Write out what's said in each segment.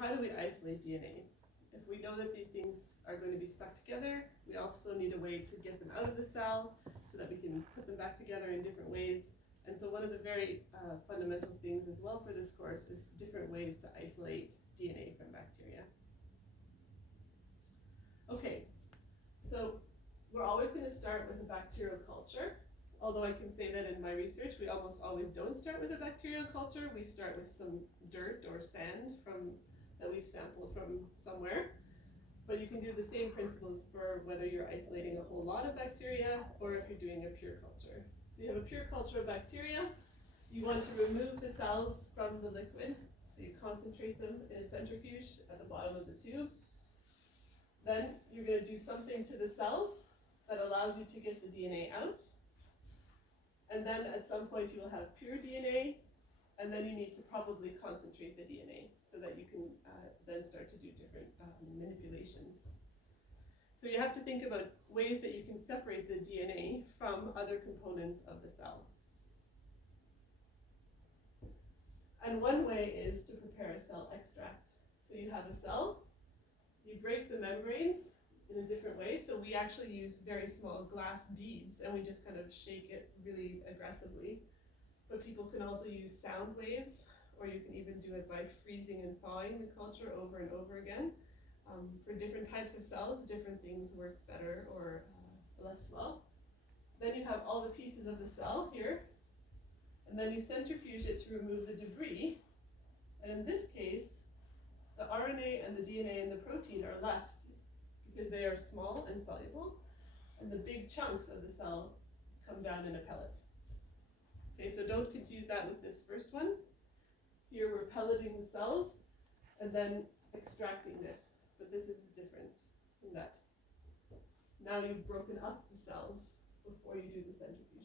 how do we isolate DNA? If we know that these things are going to be stuck together, we also need a way to get them out of the cell so that we can put them back together in different ways. And so one of the very fundamental things as well for this course is different ways to isolate DNA from bacteria. Okay, so we're always going to start with a bacterial culture, although I can say that in my research we almost always don't start with a bacterial culture. We start with some dirt or sand that we've sampled from somewhere. But you can do the same principles for whether you're isolating a whole lot of bacteria or if you're doing a pure culture. So you have a pure culture of bacteria. You want to remove the cells from the liquid. So you concentrate them in a centrifuge at the bottom of the tube. Then you're going to do something to the cells that allows you to get the DNA out. And then at some point you will have pure DNA, and then you need to probably concentrate the DNA so that you can then start to do different manipulations. So you have to think about ways that you can separate the DNA from other components of the cell. And one way is to prepare a cell extract. So you have a cell, you break the membranes in a different way. So we actually use very small glass beads and we just kind of shake it really aggressively. But people can also use sound waves, or you can even do it by freezing and thawing the culture over and over again. For different types of cells, different things work better or less well. Then you have all the pieces of the cell here, and then you centrifuge it to remove the debris. And in this case, the RNA and the DNA and the protein are left because they are small and soluble, and the big chunks of the cell come down in a pellet. Okay, so don't confuse that with this first one. Here we're pelleting the cells and then extracting this, but this is different from that. Now you've broken up the cells before you do the centrifuging.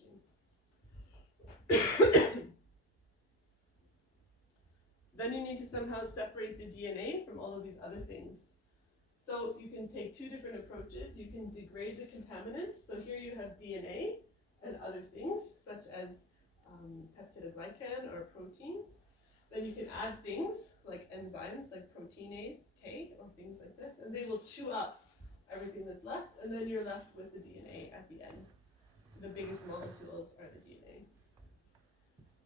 Then you need to somehow separate the DNA from all of these other things. So you can take two different approaches. You can degrade the contaminants. So here you have DNA and other things, such as peptidoglycan or proteins. Then you can add things like enzymes, like proteinase K or things like this, and they will chew up everything that's left, and then you're left with the DNA at the end. So the biggest molecules are the DNA.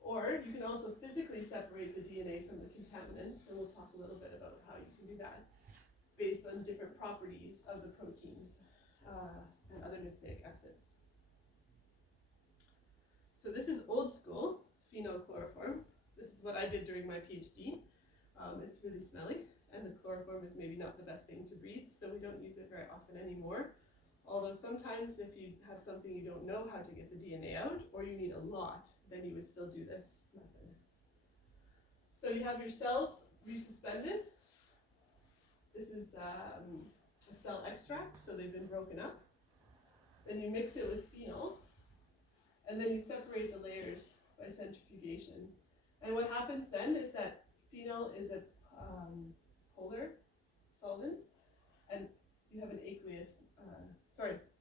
Or you can also physically separate the DNA from the contaminants, and we'll talk a little bit about how you can do that based on different properties of the proteins and other nucleic acids. So this is old school phenylchloroform. This is what I did during my PhD. It's really smelly, and the chloroform is maybe not the best thing to breathe, so we don't use it very often anymore. Although sometimes if you have something you don't know how to get the DNA out, or you need a lot, then you would still do this method. So you have your cells resuspended. This is a cell extract, so they've been broken up. Then you mix it with phenol, and then you separate the layers by centrifugation. And what happens then is that phenol is a polar solvent, and you have an aqueous,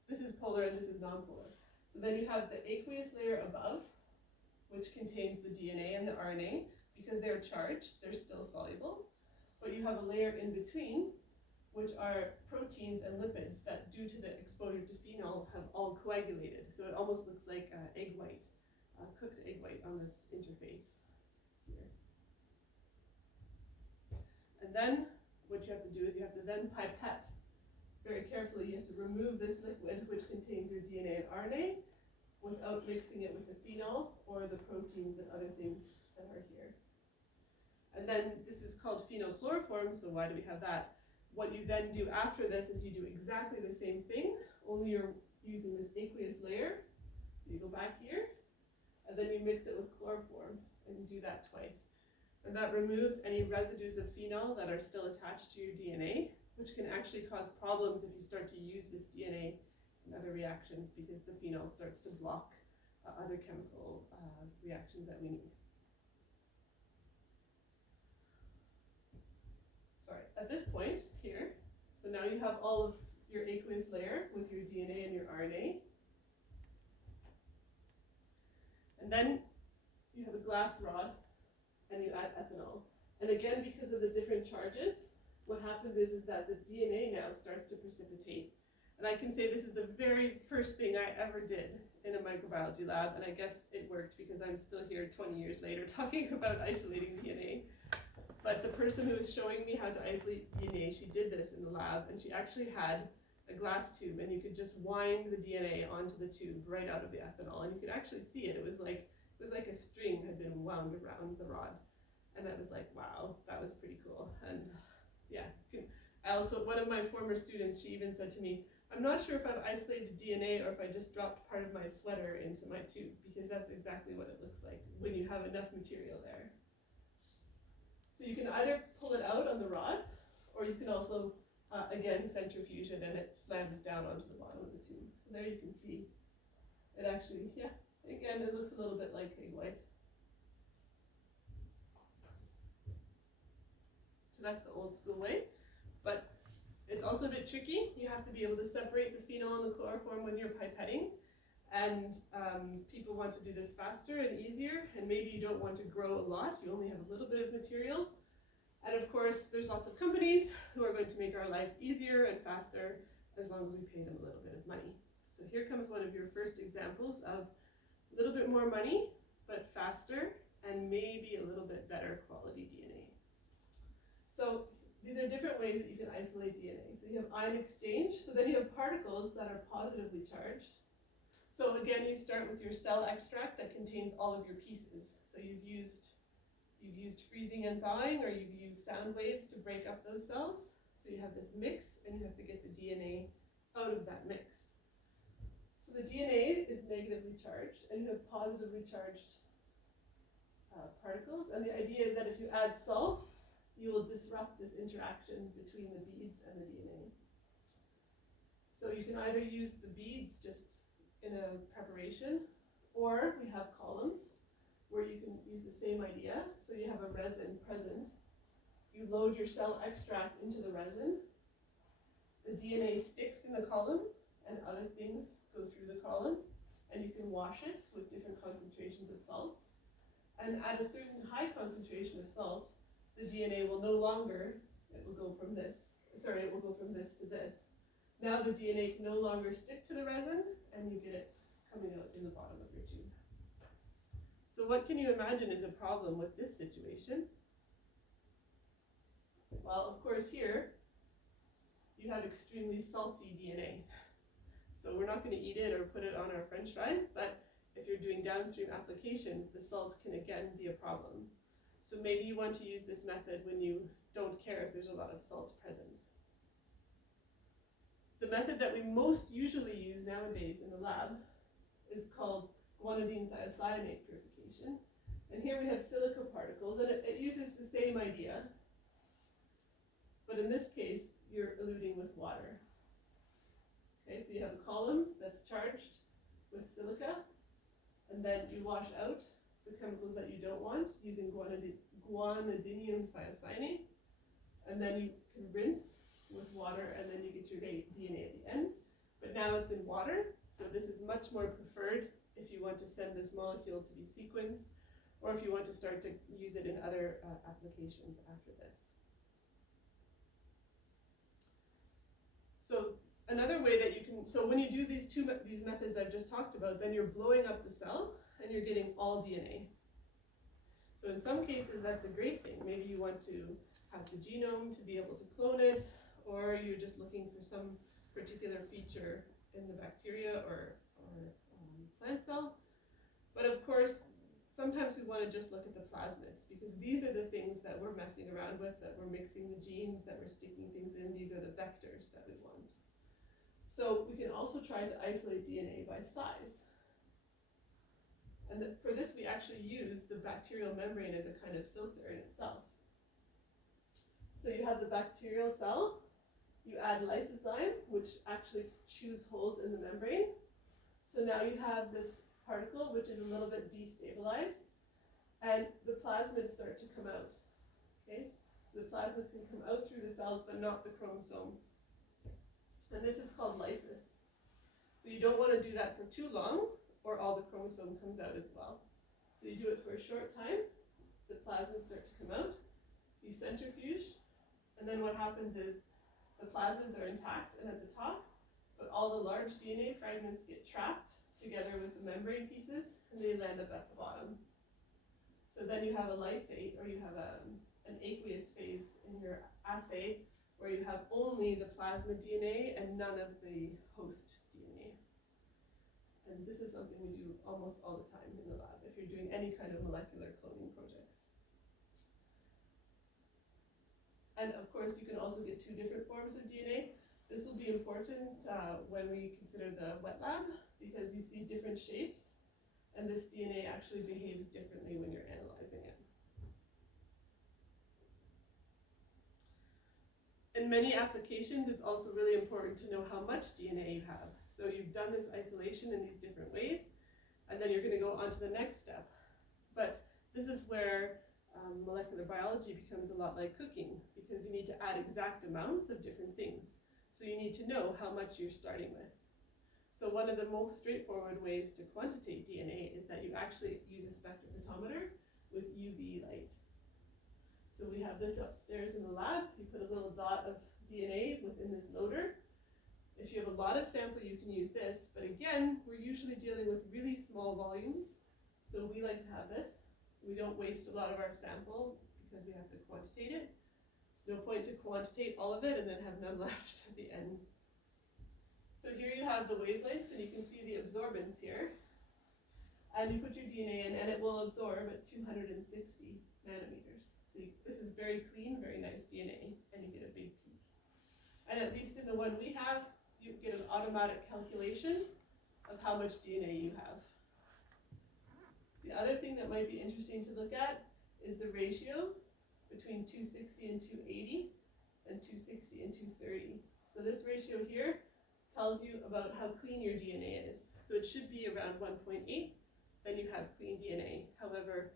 this is polar and this is nonpolar. So then you have the aqueous layer above, which contains the DNA and the RNA. Because they're charged, they're still soluble. But you have a layer in between, which are proteins and lipids that, due to the exposure to phenol, have all coagulated. So it almost looks like egg white, cooked egg white on this interface here. And then what you have to do is you have to then pipette very carefully. You have to remove this liquid, which contains your DNA and RNA, without mixing it with the phenol or the proteins and other things that are here. And then this is called phenylchloroform, so why do we have that? What you then do after this is you do exactly the same thing, only you're using this aqueous layer. So you go back here, and then you mix it with chloroform, and you do that twice. And that removes any residues of phenol that are still attached to your DNA, which can actually cause problems if you start to use this DNA in other reactions, because the phenol starts to block other chemical reactions that we need. Sorry, at this point here, so now you have all of your aqueous layer with your DNA and your RNA. And then you have a glass rod and you add ethanol. And again, because of the different charges, what happens is that the DNA now starts to precipitate. And I can say this is the very first thing I ever did in a microbiology lab, and I guess it worked because I'm still here 20 years later talking about isolating DNA. But the person who was showing me how to isolate DNA, she did this in the lab, and she actually had a glass tube, and you could just wind the DNA onto the tube right out of the ethanol, and you could actually see it. It was like a string had been wound around the rod, and I was like, wow, that was pretty cool. And yeah, I also, one of my former students, she even said to me, I'm not sure if I've isolated DNA or if I just dropped part of my sweater into my tube, because that's exactly what it looks like when you have enough material there. So you can either pull it out on the rod, or you can also, again, centrifuge it, and it slams down onto the bottom of the tube. So there you can see it actually, yeah, again, it looks a little bit like egg white. So that's the old school way, but it's also a bit tricky. You have to be able to separate the phenol and the chloroform when you're pipetting, and people want to do this faster and easier, and maybe you don't want to grow a lot, you only have a little bit of material. And of course, there's lots of companies who are going to make our life easier and faster as long as we pay them a little bit of money. So here comes one of your first examples of a little bit more money, but faster, and maybe a little bit better quality DNA. So these are different ways that you can isolate DNA. So you have ion exchange, so then you have particles that are positively charged. So again, you start with your cell extract that contains all of your pieces. So you've used freezing and thawing, or you've used sound waves to break up those cells. So you have this mix, and you have to get the DNA out of that mix. So the DNA is negatively charged, and you have positively charged particles. And the idea is that if you add salt, you will disrupt this interaction between the beads and the DNA. So you can either use the beads just in a preparation, or we have columns where you can use the same idea. So you have a resin present. You load your cell extract into the resin. The DNA sticks in the column, and other things go through the column, and you can wash it with different concentrations of salt. And at a certain high concentration of salt, the DNA will no longer, it will go from this to this. Now the DNA can no longer stick to the resin, and you get it coming out in the bottom of your tube. So what can you imagine is a problem with this situation? Well, of course here, you have extremely salty DNA. So we're not going to eat it or put it on our French fries, but if you're doing downstream applications, the salt can again be a problem. So maybe you want to use this method when you don't care if there's a lot of salt present. The method that we most usually use nowadays in the lab is called guanidine thiocyanate purification. And here we have silica particles, and it uses the same idea, but in this case, you're eluting with water. Okay, so you have a column that's charged with silica, and then you wash out the chemicals that you don't want using guanidinium thiocyanate, and then you can rinse with water, and then you get your DNA at the end. But now it's in water, so this is much more preferred if you want to send this molecule to be sequenced, or if you want to start to use it in other applications after this. So another way that you can, so when you do these methods I've just talked about, then you're blowing up the cell, and you're getting all DNA. So in some cases, that's a great thing. Maybe you want to have the genome to be able to clone it, or you're just looking for some particular feature in the bacteria or plant cell. But of course, sometimes we want to just look at the plasmids, because these are the things that we're messing around with, that we're mixing the genes, that we're sticking things in. These are the vectors that we want. So we can also try to isolate DNA by size. And for this, we actually use the bacterial membrane as a kind of filter in itself. So you have the bacterial cell, you add lysozyme, which actually chews holes in the membrane. So now you have this particle, which is a little bit destabilized, and the plasmids start to come out. Okay? So the plasmids can come out through the cells, but not the chromosome. And this is called lysis. So you don't want to do that for too long, or all the chromosome comes out as well. So you do it for a short time, the plasmids start to come out, you centrifuge, and then what happens is the plasmids are intact and at the top, but all the large DNA fragments get trapped together with the membrane pieces, and they land up at the bottom. So then you have a lysate, or you have an aqueous phase in your assay, where you have only the plasmid DNA and none of the host DNA. And this is something we do almost all the time in the lab, if you're doing any kind of molecular cloning projects. And of course, you can also get two different forms of DNA. This will be important when we consider the wet lab, because you see different shapes, and this DNA actually behaves differently when you're analyzing it. In many applications, it's also really important to know how much DNA you have. So you've done this isolation in these different ways, and then you're going to go on to the next step. But this is where molecular biology becomes a lot like cooking, because you need to add exact amounts of different things. So you need to know how much you're starting with. So one of the most straightforward ways to quantitate DNA is that you actually use a spectrophotometer with UV light. So we have this upstairs in the lab. You put a little dot of DNA within this loader. If you have a lot of sample, you can use this. But again, we're usually dealing with really small volumes. So we like to have this. We don't waste a lot of our sample because we have to quantitate it. There's no point to quantitate all of it and then have none left at the end. So here you have the wavelengths, and you can see the absorbance here. And you put your DNA in, and it will absorb at 260 nanometers. So this is very clean, very nice DNA, and you get a big peak. And at least in the one we have, you get an automatic calculation of how much DNA you have. The other thing that might be interesting to look at is the ratio between 260 and 280, and 260 and 230. So this ratio here tells you about how clean your DNA is. So it should be around 1.8, then you have clean DNA. However,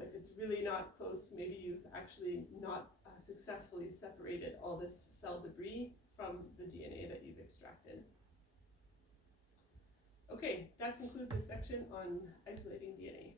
if it's really not close, maybe you've actually not successfully separated all this cell debris from the DNA that you've extracted. Okay, that concludes this section on isolating DNA.